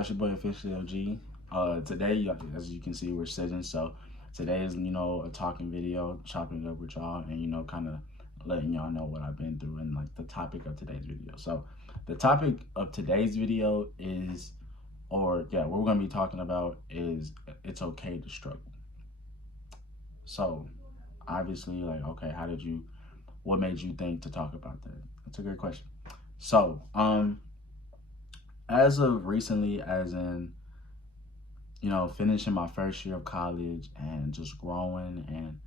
It's your boy Officially OG. Today, as you can see, we're sitting. So today is, a talking video, chopping it up with y'all, and kind of letting y'all know what I've been through and like the topic of today's video. So the topic of today's video is, what we're gonna be talking about is it's okay to struggle. So obviously, like, okay, what made you think to talk about that? That's a great question. So, as of recently, as in finishing my first year of college and just growing and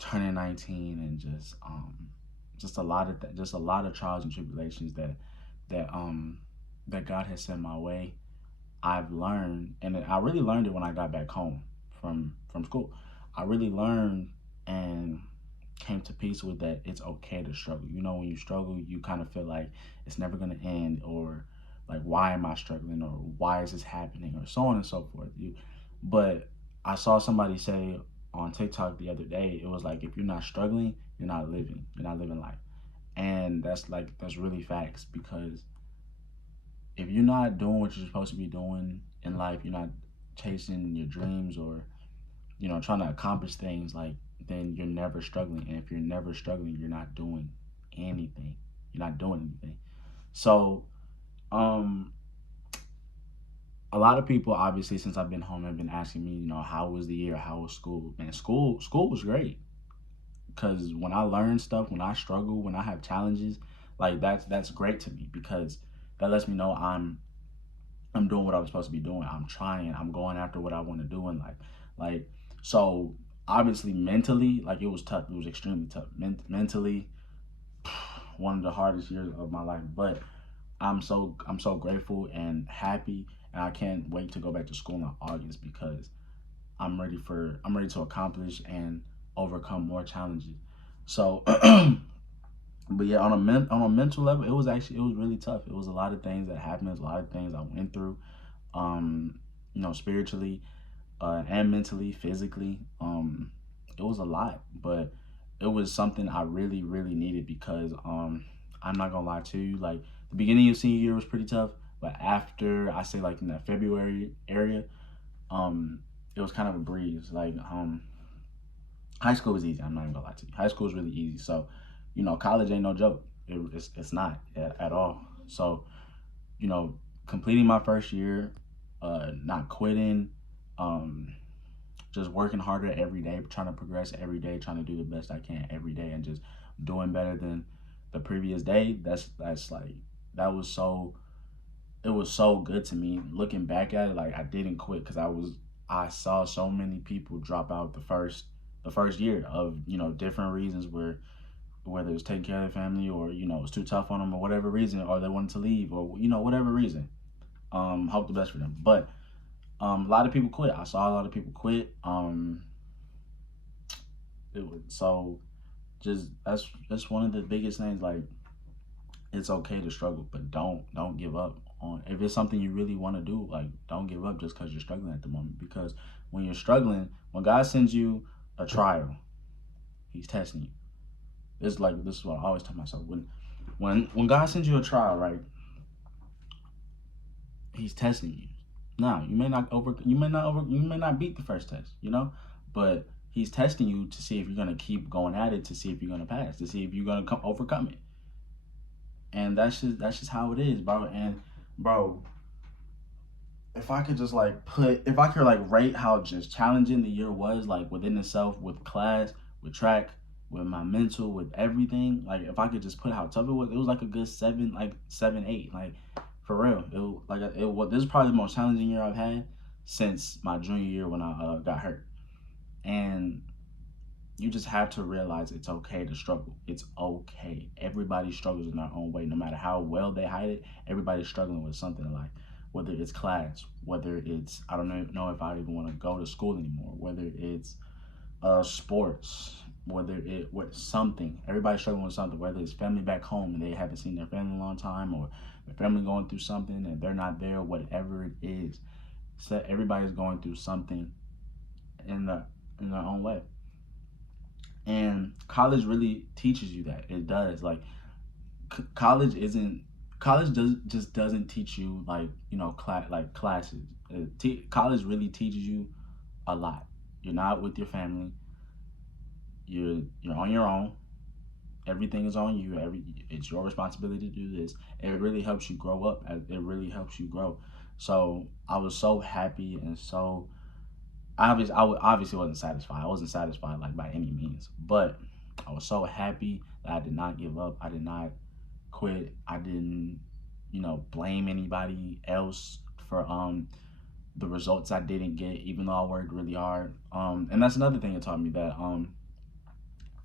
turning 19 and just a lot of just a lot of trials and tribulations that God has sent my way. I've learned, and I really learned it when I got back home from school. I really learned and came to peace with that it's okay to struggle. When you struggle, you kind of feel like it's never going to end, or like, why am I struggling, or why is this happening, or so on and so forth. But I saw somebody say on TikTok the other day, it was like, if you're not struggling, you're not living life. And that's really facts, because if you're not doing what you're supposed to be doing in life, you're not chasing your dreams, or trying to accomplish things, like, then you're never struggling. And if you're never struggling, you're not doing anything. You're not doing anything. So, um, a lot of people, obviously, since I've been home, have been asking me, how was the year? How was school? Man, school was great. Because when I learn stuff, when I struggle, when I have challenges, like, that's great to me, because that lets me know I'm doing what I'm supposed to be doing. I'm trying. I'm going after what I want to do in life. Like, so obviously mentally, like, it was tough. It was extremely tough. Mentally, one of the hardest years of my life. But I'm so grateful and happy, and I can't wait to go back to school in August, because I'm ready to accomplish and overcome more challenges. So, but yeah, on a mental level, it was really tough. It was a lot of things that happened. There's a lot of things I went through, spiritually, and mentally, physically. It was a lot, but it was something I really, really needed, because I'm not gonna lie to you, like, the beginning of senior year was pretty tough, but after, I say, like, in that February area, um, it was kind of a breeze. Like, high school was easy. I'm not even gonna lie to you. High school was really easy. So, college ain't no joke. It's not at all. So, you know, completing my first year, not quitting, um, just working harder every day, trying to progress every day, trying to do the best I can every day, and just doing better than the previous day. That's like, that was so it was so good to me. Looking back at it, like, I didn't quit, because I saw so many people drop out the first year of different reasons, whether it was taking care of their family, or it was too tough on them, or whatever reason, or they wanted to leave, or whatever reason. Hope the best for them. But a lot of people quit. I saw a lot of people quit. It was so just that's one of the biggest things. Like, it's okay to struggle, but don't give up on, if it's something you really want to do. Like, don't give up just because you're struggling at the moment, because when you're struggling, when God sends you a trial, He's testing you. This is what I always tell myself: when God sends you a trial, right, He's testing you. Now, you may not beat the first test, but He's testing you to see if you're gonna keep going at it, to see if you're gonna pass, to see if you're gonna overcome it. And that's just how it is, bro. And, bro, if I could, like, rate how just challenging the year was, like, within itself, with class, with track, with my mental, with everything, like, if I could just put how tough it was like a good 7, like 7, 8, like, for real. This is probably the most challenging year I've had since my junior year, when I got hurt. And you just have to realize it's okay to struggle. It's okay. Everybody struggles in their own way, no matter how well they hide it. Everybody's struggling with something in life, whether it's class, whether it's, I don't know if I even want to go to school anymore, whether it's sports, whether it what something. Everybody's struggling with something, whether it's family back home and they haven't seen their family in a long time, or their family going through something and they're not there, whatever it is. So everybody's going through something in their own way. And college really teaches you that. It does. Like, college isn't college just doesn't teach you like, like classes. College really teaches you a lot. You're not with your family. You're on your own. Everything is on you. It's your responsibility to do this. It really helps you grow up. It really helps you grow. So I was so happy and so obviously wasn't satisfied. I wasn't satisfied like by any means, but I was so happy that I did not give up. I did not quit. I didn't, blame anybody else for the results I didn't get, even though I worked really hard. And that's another thing it taught me, that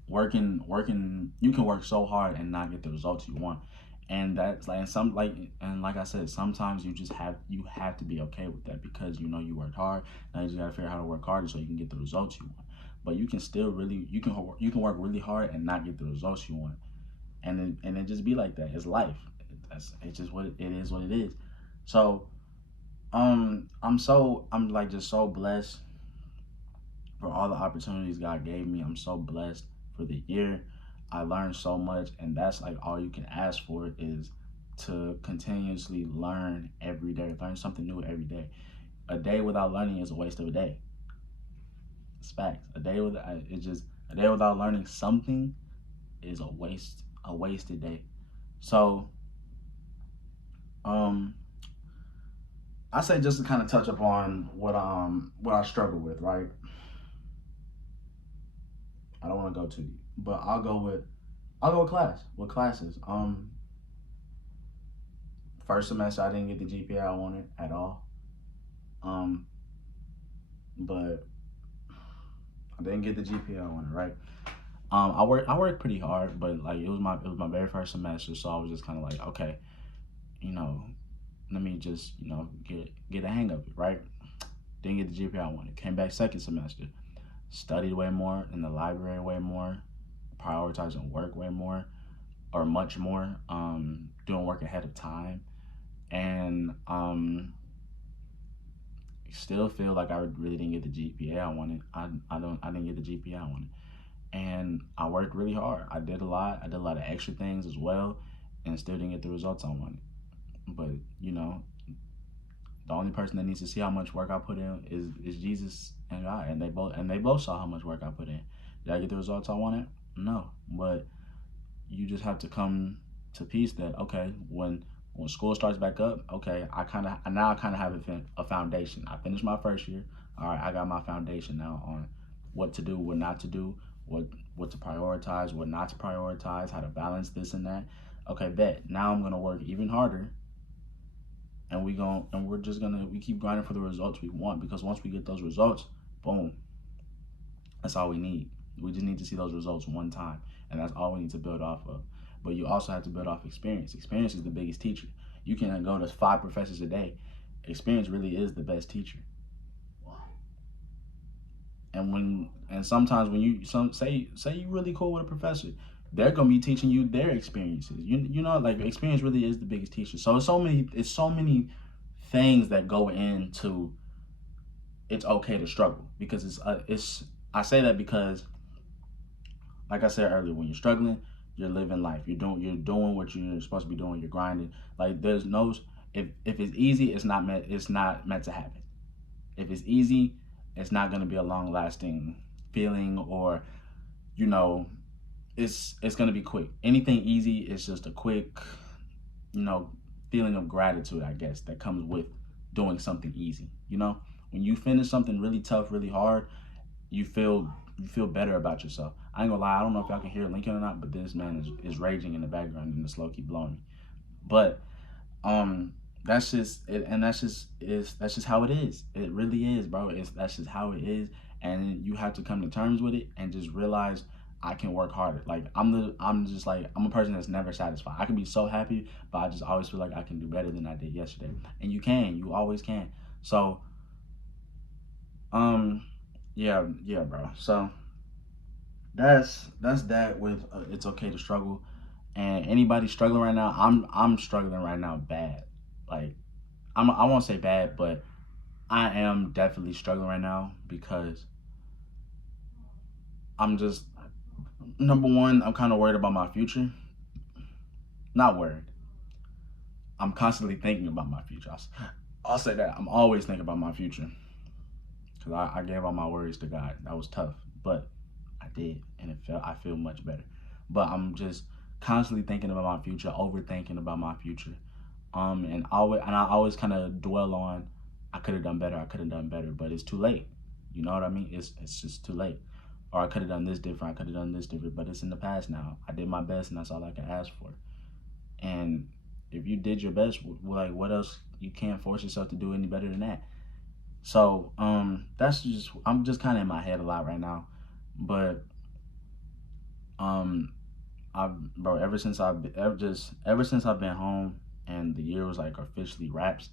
working you can work so hard and not get the results you want. And that's like like I said, sometimes you have to be okay with that, because you worked hard. Now you just gotta figure out how to work harder so you can get the results you want. But you can still really you can work really hard and not get the results you want. And it just be like that. It's life. It's just what it is, what it is. So I'm like just so blessed for all the opportunities God gave me. I'm so blessed for the year. I learned so much, and that's like all you can ask for, is to continuously learn every day, learn something new every day. A day without learning is a waste of a day. It's facts. A day without learning something is a wasted day. So, um, I say, just to kind of touch upon what I struggle with, right? I don't want to go too deep, but I'll go with classes. First semester I didn't get the GPA I wanted at all. Um, but I didn't get the GPA I wanted, right? I worked pretty hard, but like it was my very first semester, so I was just kind of like, okay, you know, let me just get a hang of it, right? Didn't get the GPA I wanted. Came back second semester, studied way more in the library, way more, prioritizing work way more, or much more, doing work ahead of time, and still feel like I really didn't get the GPA I wanted. I didn't get the GPA I wanted, and I worked really hard. I did a lot. I did a lot of extra things as well, and still didn't get the results I wanted. But you know, the only person that needs to see how much work I put in is Jesus and God, and they both saw how much work I put in. Did I get the results I wanted? No, but you just have to come to peace that, okay, when school starts back up, okay, I kind of have a foundation. I finished my first year. All right, I got my foundation now on what to do, what not to do, what to prioritize, what not to prioritize, how to balance this and that. Okay, bet. Now I'm gonna work even harder, and we're just gonna we keep grinding for the results we want, because once we get those results, boom, that's all we need. We just need to see those results one time, and that's all we need to build off of. But you also have to build off experience. Experience is the biggest teacher. You can go to 5 professors a day. Experience really is the best teacher. And sometimes when say you really cool with a professor, they're gonna be teaching you their experiences. Like experience really is the biggest teacher. So it's so many things that go into it's okay to struggle, because it's I say that because, like I said earlier, when you're struggling, you're living life. You're doing what you're supposed to be doing. You're grinding. Like there's no if it's easy, it's not meant to happen. If it's easy, it's not gonna be a long lasting feeling, or you know, it's gonna be quick. Anything easy is just a quick, you know, feeling of gratitude, I guess, that comes with doing something easy. When you finish something really tough, really hard, you feel better about yourself. I ain't gonna lie, I don't know if y'all can hear Lincoln or not, but this man is raging in the background, and the slow keep blowing me. But that's just it, and that's just how it is. It really is, bro. That's just how it is, and you have to come to terms with it and just realize I can work harder. Like I'm a person that's never satisfied. I can be so happy, but I just always feel like I can do better than I did yesterday. And you always can. So um yeah, bro. So that's that with it's okay to struggle. And anybody struggling right now, I'm struggling right now bad. Like I won't say bad, but I am definitely struggling right now, because I'm just, number one, I'm kind of worried about my future. Not worried. I'm constantly thinking about my future. I'll say that. I'm always thinking about my future. Because I gave all my worries to God. That was tough. But I did. And I feel much better. But I'm just constantly thinking about my future, overthinking about my future. And I always kind of dwell on, I could have done better, I could have done better, but it's too late. You know what I mean? It's just too late. Or I could have done this different, I could have done this different, but it's in the past now. I did my best, and that's all I can ask for. And if you did your best, like, what else? You can't force yourself to do any better than that. So that's just, I'm just kind of in my head a lot right now. But um bro, ever since I've been home and the year was like officially wraps,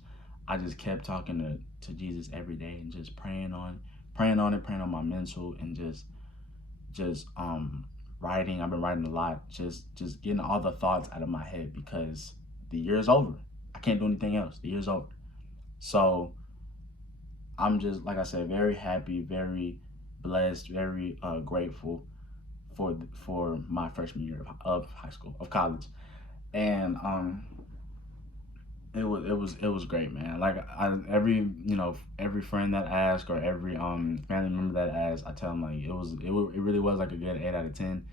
I just kept talking to Jesus every day and just praying on my mental, and just writing. I've been writing a lot, just getting all the thoughts out of my head, because the year is over. I can't do anything else. The year's over. So I'm just, like I said, very happy, very blessed, very grateful for my freshman year of high school, of college. And it was great, man. Like, every friend that asked, or every family member that asked, I tell them, like, it really was like a good 8 out of 10.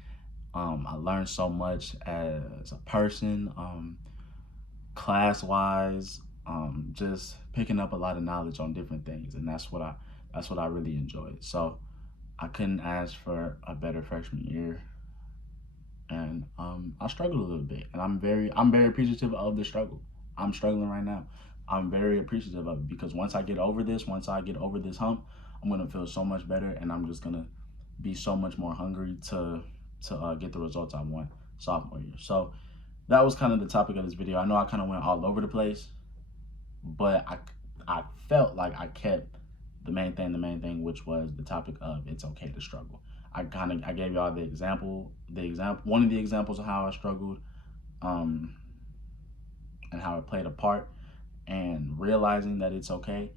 I learned so much as a person, class wise, just picking up a lot of knowledge on different things, and that's what I really enjoyed. So I couldn't ask for a better freshman year. And I struggled a little bit, and I'm very appreciative of the struggle. I'm struggling right now. I'm very appreciative of it, because once I get over this hump, I'm gonna feel so much better, and I'm just gonna be so much more hungry to get the results I want sophomore year. So that was kind of the topic of this video. I know I kind of went all over the place, but I felt like I kept the main thing, which was the topic of it's okay to struggle. I gave y'all one of the examples of how I struggled, um, and how it played a part, and realizing that it's okay.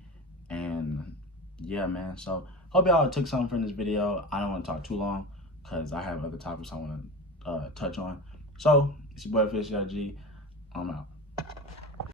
And yeah, man. So hope y'all took something from this video. I don't want to talk too long, because I have other topics I want to touch on. So it's your boy Fish G. I'm out.